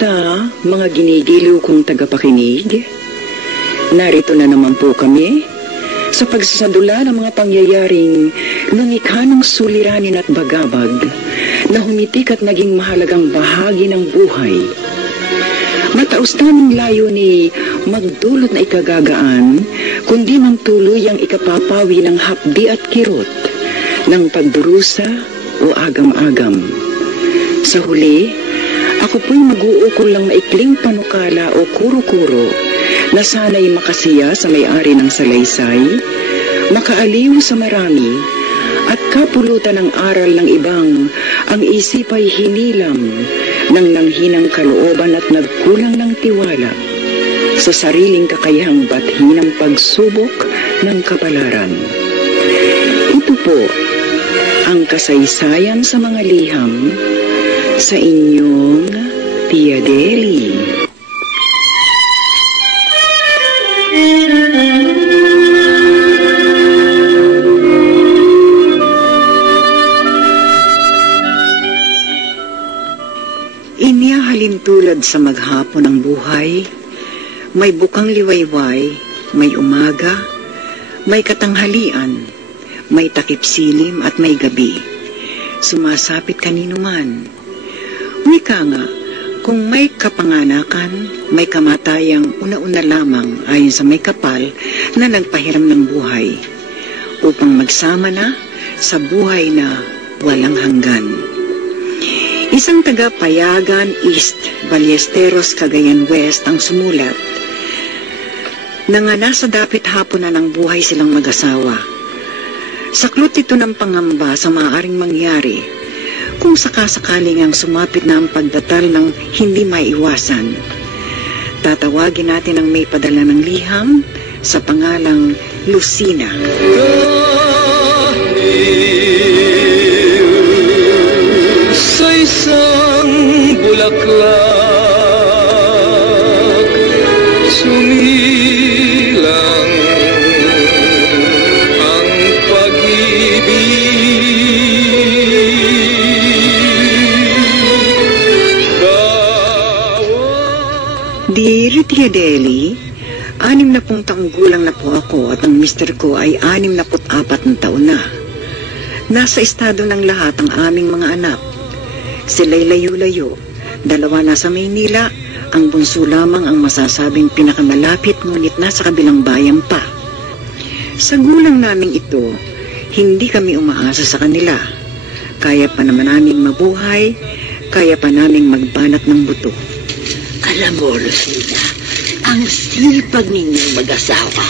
Kamusta, mga ginigiliw kong tagapakinig? Narito na naman po kami sa pagsasadula ng mga pangyayaring lumikha ng suliranin at bagabag na humitik at naging mahalagang bahagi ng buhay. Mataos naming layo ni magdulot na ikagagaan, kundi mang tuloy ang ikapapawi ng hapdi at kirot ng pagdurusa o agam-agam. Sa huli, ako po'y mag-uukol lang maikling panukala o kuro-kuro na sana'y makasiya sa may-ari ng salaysay, makaaliw sa marami, at kapulutan ng aral ng ibang ang isip ay hinilam ng nanghinang kalooban at nagkulang ng tiwala sa sariling kakayahang bathi ng pagsubok ng kapalaran. Ito po ang kasaysayan sa mga liham sa inyong Tia Deli. Inihahalin tulad sa maghapon ng buhay, may bukang liwayway, may umaga, may katanghalian, may takip silim at may gabi. Sumasapit kanino man. Wika nga, kung may kapanganakan, may kamatayang una-una lamang ayon sa may kapal na nagpahiram ng buhay, upang magsama na sa buhay na walang hanggan. Isang taga-Payagan East, Ballesteros, Cagayan West ang sumulat na nga nasa dapit hapon na ng buhay silang mag-asawa. Saklot ito ng pangamba sa maaaring mangyari kung sakasakaling ang sumapit na ang pagdatal ng hindi maiwasan. Tatawagin natin ang may padala ng liham sa pangalang Lucina. Dahil sa isang bulaklak sumilang ang pag-ibig. Dear Tia Deli, 60 taong gulang na po ako at ang mister ko ay 64 na taon na. Nasa estado ng lahat ang aming mga anak. Sila'y layo-layo, 2 nasa Maynila, ang bunso lamang ang masasabing pinakamalapit ngunit nasa kabilang bayan pa. Sa gulang naming ito, hindi kami umaasa sa kanila. Kaya pa naman naming mabuhay, kaya pa naming magbanat ng buto. Alam mo, Lucina, ang sipag ninyong mag-asawa.